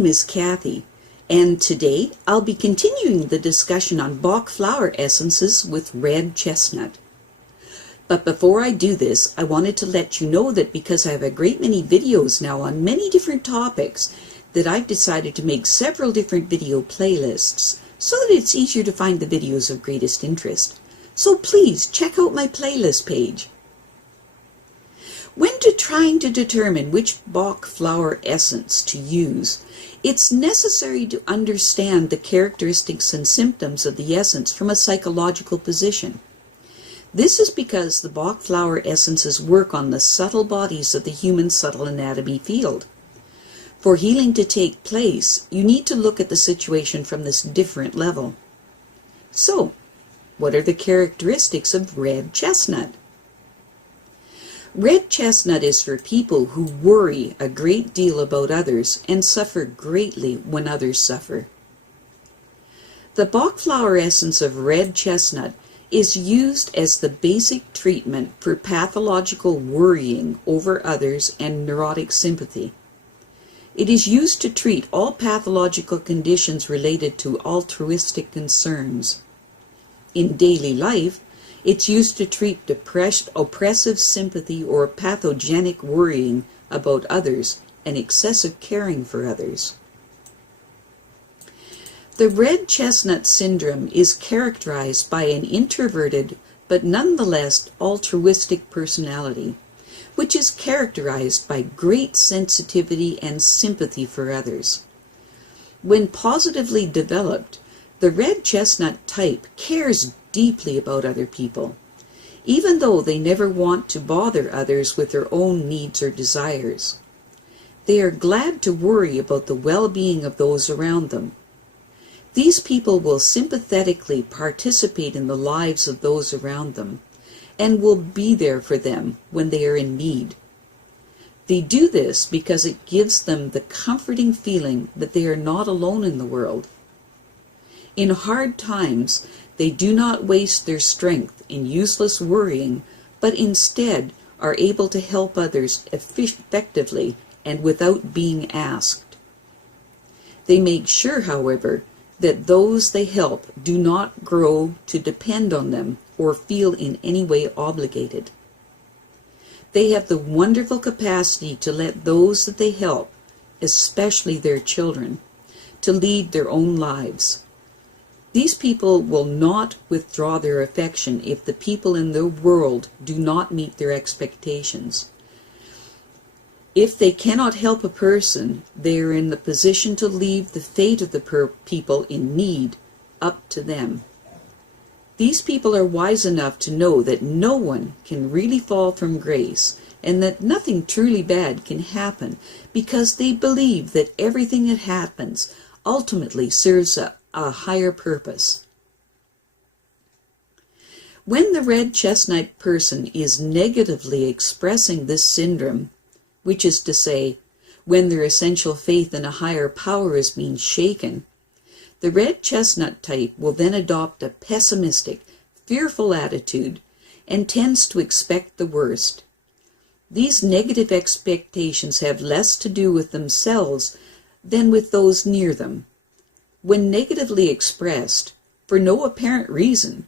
name is Kathy, and today I'll be continuing the discussion on Bach flower essences with red chestnut. But before I do this, I wanted to let you know that because I have a great many videos now on many different topics, that I've decided to make several different video playlists so that it's easier to find the videos of greatest interest. So please check out my playlist page. When trying to determine which Bach flower essence to use, it's necessary to understand the characteristics and symptoms of the essence from a psychological position. This is because the Bach flower essences work on the subtle bodies of the human subtle anatomy field. For healing to take place, you need to look at the situation from this different level. So, what are the characteristics of red chestnut? Red chestnut is for people who worry a great deal about others and suffer greatly when others suffer. The Bach flower essence of red chestnut is used as the basic treatment for pathological worrying over others and neurotic sympathy. It is used to treat all pathological conditions related to altruistic concerns. In daily life, it's used to treat depressed, oppressive sympathy or pathogenic worrying about others and excessive caring for others. The red chestnut syndrome is characterized by an introverted but nonetheless altruistic personality, which is characterized by great sensitivity and sympathy for others. When positively developed, the red chestnut type cares deeply about other people, even though they never want to bother others with their own needs or desires. They are glad to worry about the well-being of those around them. These people will sympathetically participate in the lives of those around them and will be there for them when they are in need. They do this because it gives them the comforting feeling that they are not alone in the world. In hard times, they do not waste their strength in useless worrying, but instead are able to help others effectively and without being asked. They make sure, however, that those they help do not grow to depend on them or feel in any way obligated. They have the wonderful capacity to let those that they help, especially their children, to lead their own lives. These people will not withdraw their affection if the people in their world do not meet their expectations. If they cannot help a person, they are in the position to leave the fate of the people in need up to them. These people are wise enough to know that no one can really fall from grace and that nothing truly bad can happen because they believe that everything that happens ultimately serves a higher purpose. When the red chestnut person is negatively expressing this syndrome, which is to say, when their essential faith in a higher power is being shaken, the red chestnut type will then adopt a pessimistic, fearful attitude and tends to expect the worst. These negative expectations have less to do with themselves than with those near them. When negatively expressed, for no apparent reason,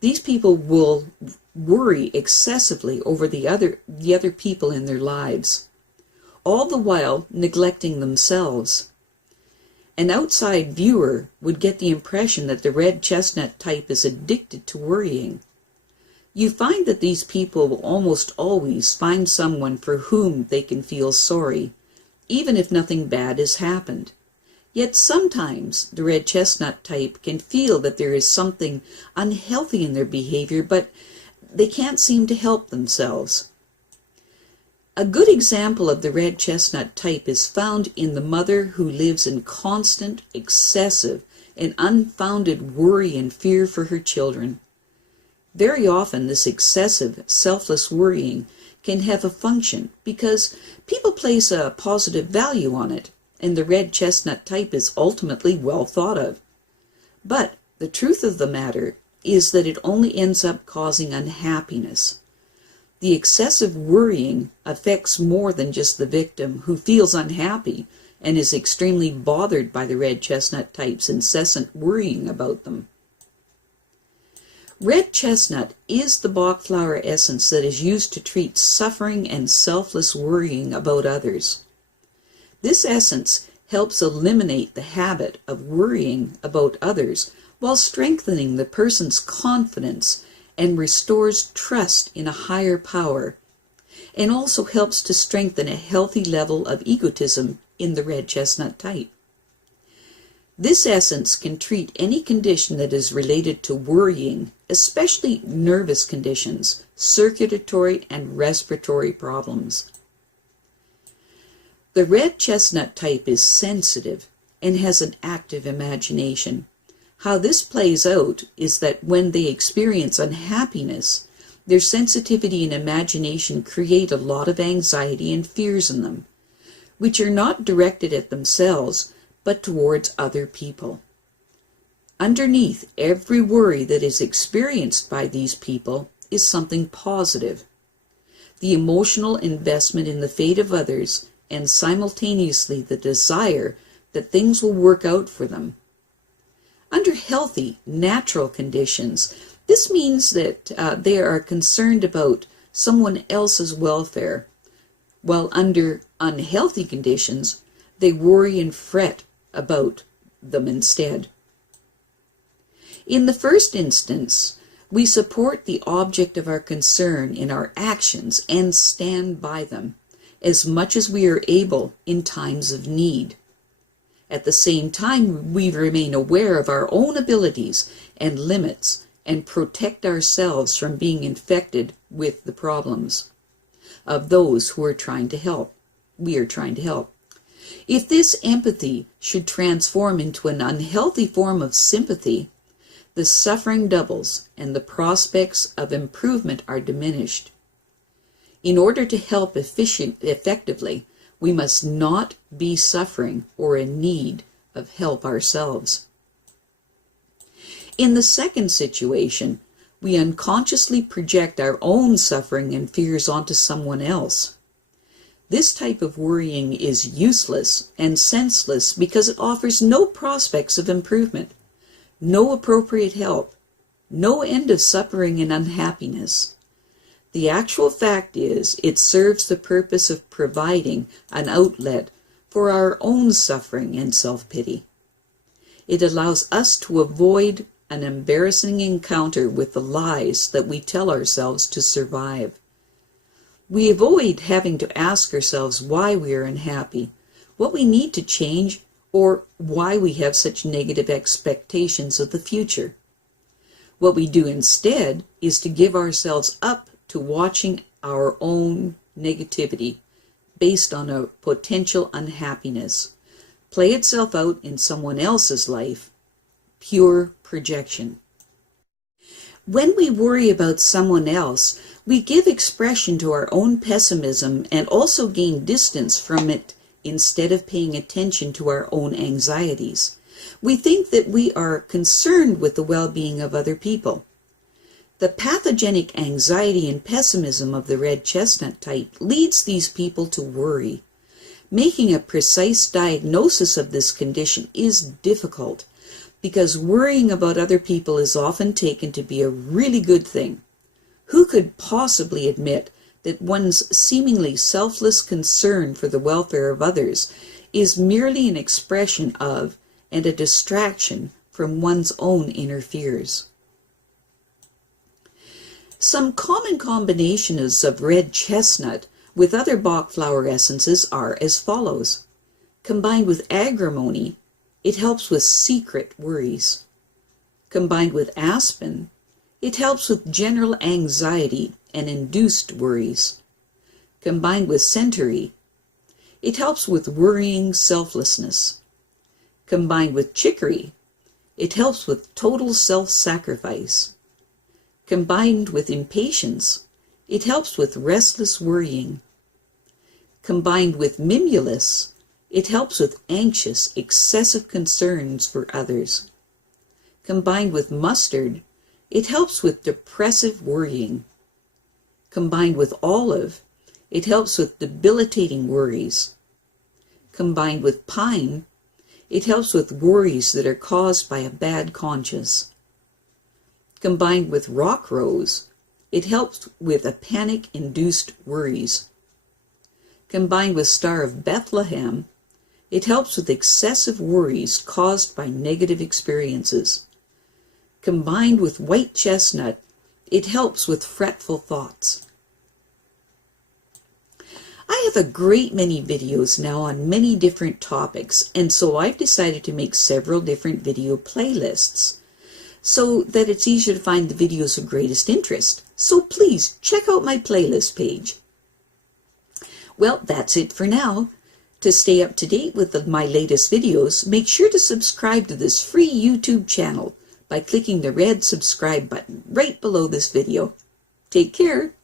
these people will worry excessively over the other people in their lives, all the while neglecting themselves. An outside viewer would get the impression that the red chestnut type is addicted to worrying. You find that these people will almost always find someone for whom they can feel sorry, even if nothing bad has happened. Yet sometimes the red chestnut type can feel that there is something unhealthy in their behavior, but they can't seem to help themselves. A good example of the red chestnut type is found in the mother who lives in constant, excessive, and unfounded worry and fear for her children. Very often this excessive, selfless worrying can have a function because people place a positive value on it, and the red chestnut type is ultimately well thought of. But the truth of the matter is that it only ends up causing unhappiness. The excessive worrying affects more than just the victim who feels unhappy and is extremely bothered by the red chestnut type's incessant worrying about them. Red chestnut is the Bach flower essence that is used to treat suffering and selfless worrying about others. This essence helps eliminate the habit of worrying about others while strengthening the person's confidence and restores trust in a higher power, and also helps to strengthen a healthy level of egotism in the red chestnut type. This essence can treat any condition that is related to worrying, especially nervous conditions, circulatory and respiratory problems. The red chestnut type is sensitive and has an active imagination. How this plays out is that when they experience unhappiness, their sensitivity and imagination create a lot of anxiety and fears in them, which are not directed at themselves, but towards other people. Underneath every worry that is experienced by these people is something positive: the emotional investment in the fate of others, and simultaneously the desire that things will work out for them. Under healthy, natural conditions, this means that they are concerned about someone else's welfare, while under unhealthy conditions, they worry and fret about them instead. In the first instance, we support the object of our concern in our actions and stand by them as much as we are able in times of need. At the same time, we remain aware of our own abilities and limits and protect ourselves from being infected with the problems of those who are trying to help. We are trying to help. If this empathy should transform into an unhealthy form of sympathy, the suffering doubles and the prospects of improvement are diminished. In order to help effectively, we must not be suffering or in need of help ourselves. In the second situation, we unconsciously project our own suffering and fears onto someone else. This type of worrying is useless and senseless because it offers no prospects of improvement, no appropriate help, no end of suffering and unhappiness. The actual fact is, it serves the purpose of providing an outlet for our own suffering and self-pity. It allows us to avoid an embarrassing encounter with the lies that we tell ourselves to survive. We avoid having to ask ourselves why we are unhappy, what we need to change, or why we have such negative expectations of the future. What we do instead is to give ourselves up to watching our own negativity based on a potential unhappiness play itself out in someone else's life. Pure projection. When we worry about someone else, we give expression to our own pessimism and also gain distance from it instead of paying attention to our own anxieties. We think that we are concerned with the well-being of other people. The pathogenic anxiety and pessimism of the red chestnut type leads these people to worry. Making a precise diagnosis of this condition is difficult, because worrying about other people is often taken to be a really good thing. Who could possibly admit that one's seemingly selfless concern for the welfare of others is merely an expression of and a distraction from one's own inner fears? Some common combinations of red chestnut with other Bach flower essences are as follows. Combined with agrimony, it helps with secret worries. Combined with aspen, it helps with general anxiety and induced worries. Combined with centaury, it helps with worrying selflessness. Combined with chicory, it helps with total self-sacrifice. Combined with impatience, it helps with restless worrying. Combined with mimulus, it helps with anxious, excessive concerns for others. Combined with mustard, it helps with depressive worrying. Combined with olive, it helps with debilitating worries. Combined with pine, it helps with worries that are caused by a bad conscience. Combined with rock rose, it helps with a panic-induced worries. Combined with Star of Bethlehem, it helps with excessive worries caused by negative experiences. Combined with white chestnut, it helps with fretful thoughts. I have a great many videos now on many different topics, and so I've decided to make several different video playlists so that it's easier to find the videos of greatest interest. So please check out my playlist page. Well, that's it for now. To stay up to date with my latest videos, make sure to subscribe to this free YouTube channel by clicking the red subscribe button right below this video. Take care.